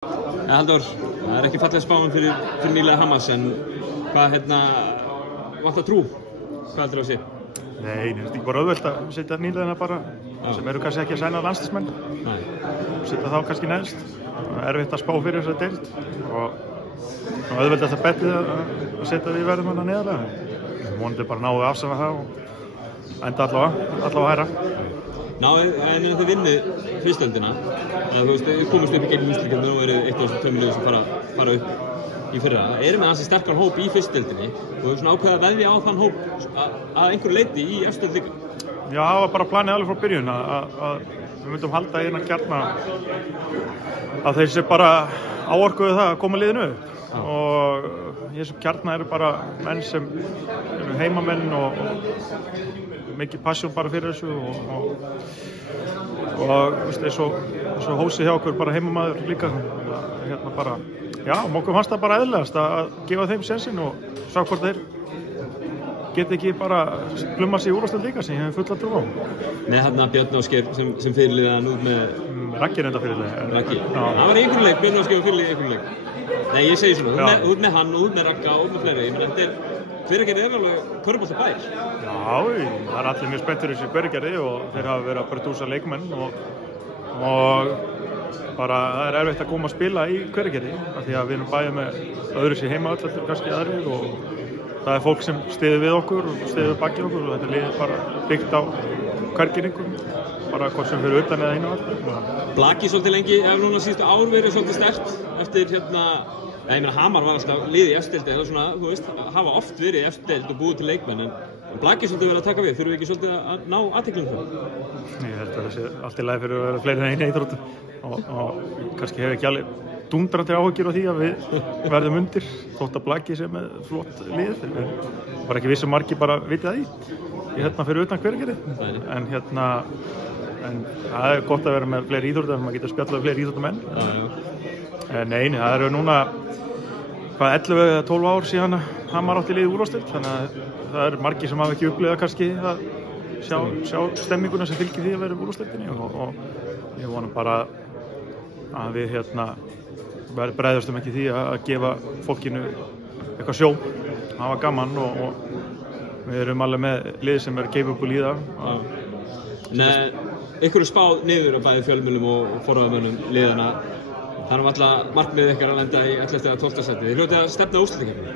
Halldór, það ekki fallega spáin fyrir nýlega Hamas, en hvað vantar trú? Hvað heldur þú að sé? Nei, það er ekki bara auðvelt að setja nýliðina bara sem eru kannski ekki að sæna landsliðsmenn. Setja þá kannski neðst. Erfitt að spá fyrir þessa deild og auðvelt að það betið að setja við verðum hana neðarlega. Vonandi bara náðu að afsanna það og enda allavega hæra. En þið vinnið fyrstöldina, þú veist, þið komist upp í gegnum úrslitum og verið 1.2 miljónir sem fara upp í fyrra. Erum við þessi sterkan hóp í fyrstöldinni og við svona ákveða að veðja á þann hóp að einhverju leyti í efstöld líka? Já, það var bara planið alveg frá byrjun að við myndum halda hérna Kjarna að þeir sem bara áorkuðu það að koma liðinu og í þessum Kjarna eru bara menn sem eru heimamenn og mikið passion bara fyrir þessu og veist, eins og Hósi hjá okkur bara heimamaður líka hérna bara, já, okkur fannst það bara eðlilegast að gefa þeim sénsinn og sjá hvort þeir geti ekki bara glumma sig í úrvalsdeild líka sem ég hef fulla trú á. Með Björn Ásgeir sem fyrirliða nú með Raggi reynda fyrirliða. Raggi, það var í einhverjum leik, Björn Ásgeir fyrirliða í einhverjum leik. Nei, ég segi svona, út með hann, út með Ragga, út með fleiri, ég menn Hveragerði er alveg körfuboltabær. Já, það er allir mjög spenntir þessi Hveragerði og þeir hafa verið að prodúsa leikmenn og bara það er erfitt að koma að spila í Hveragerði af því að við erum bæðið með öðru sér heima öll kannski aðrir og það er fólk sem stiður við okkur og stiður við bakið okkur og þetta liðið bara byggt á hverginningum bara hvort sem fyrir utan eða inn á allt. Blakið svolítið lengi, ef núna síðustu ár verið svolítið sterkt eftir ég meina Hamar var alltaf liðið í efstödeldi eða svona, þú veist, hafa oft verið í efstödeldi og búið til leikmenn en Blakið svolítið verið að taka við, þurfum við ekki svolítið að ná athygli það? Ég held að það sé allt í lagi fyrir að vera fleiri en einu íþrótt og kannski hef ekki alveg dundrandi áhyggjur á því að við verðum undir þótt að Blakið sé með flott lið en bara ekki vissum margir bara vitið að því ég fyrir utan Hveragerði en það er gott að vera með fleiri íþróttir en maður getur spjallað fleiri íþróttamenn en eini, það eru núna 11 eða 12 ár síðan Hamar átti liðið í úrvalsdeild þannig að það eru margir sem hafa ekki upplifað kannski að sjá stemminguna sem fylgir því að vera í úrvalsdeildinni og ég vona bara að við bregðumst ekki því að gefa fólkinu eitthvað sjó hafa gaman og við erum alveg með lið sem er capable í það. Ykkur er spáð niður á bæði fjölmiðlum og forráðamönnum liðana. Þannig var alltaf markmiðið ykkar að lenda í 11. eða 12. sæti. Þið hljótið að stefna úrslitakeppninni.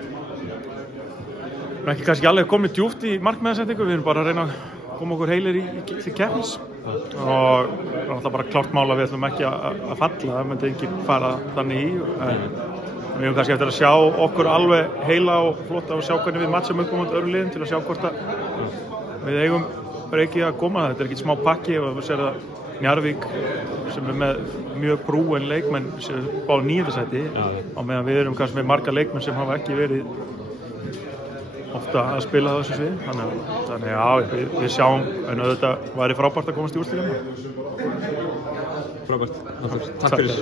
Við erum ekki kannski alveg komið djúpt í markmiðasetningu, við erum bara að reyna að koma okkur heilir til keppnis og það er alltaf bara klárt mál að við ætlum ekki að falla, það myndi enginn fara þannig í en við erum kannski eftir að sjá okkur alveg heila og flotta og sjá hvernig við matchum upp á öðrum liðum til að sjá hvort að við eigum bara ekki að koma, þetta er ekki smá pakki og við séum það Njarðvík sem er með mjög brúin leikmenn sem er bá 9. sæti á meðan við erum kannski með marga leikmenn sem hafa ekki verið ofta að spila þessu svið þannig já, við sjáum en auðvitað væri frábært að komast í úrslitin. Frábært, takk fyrir.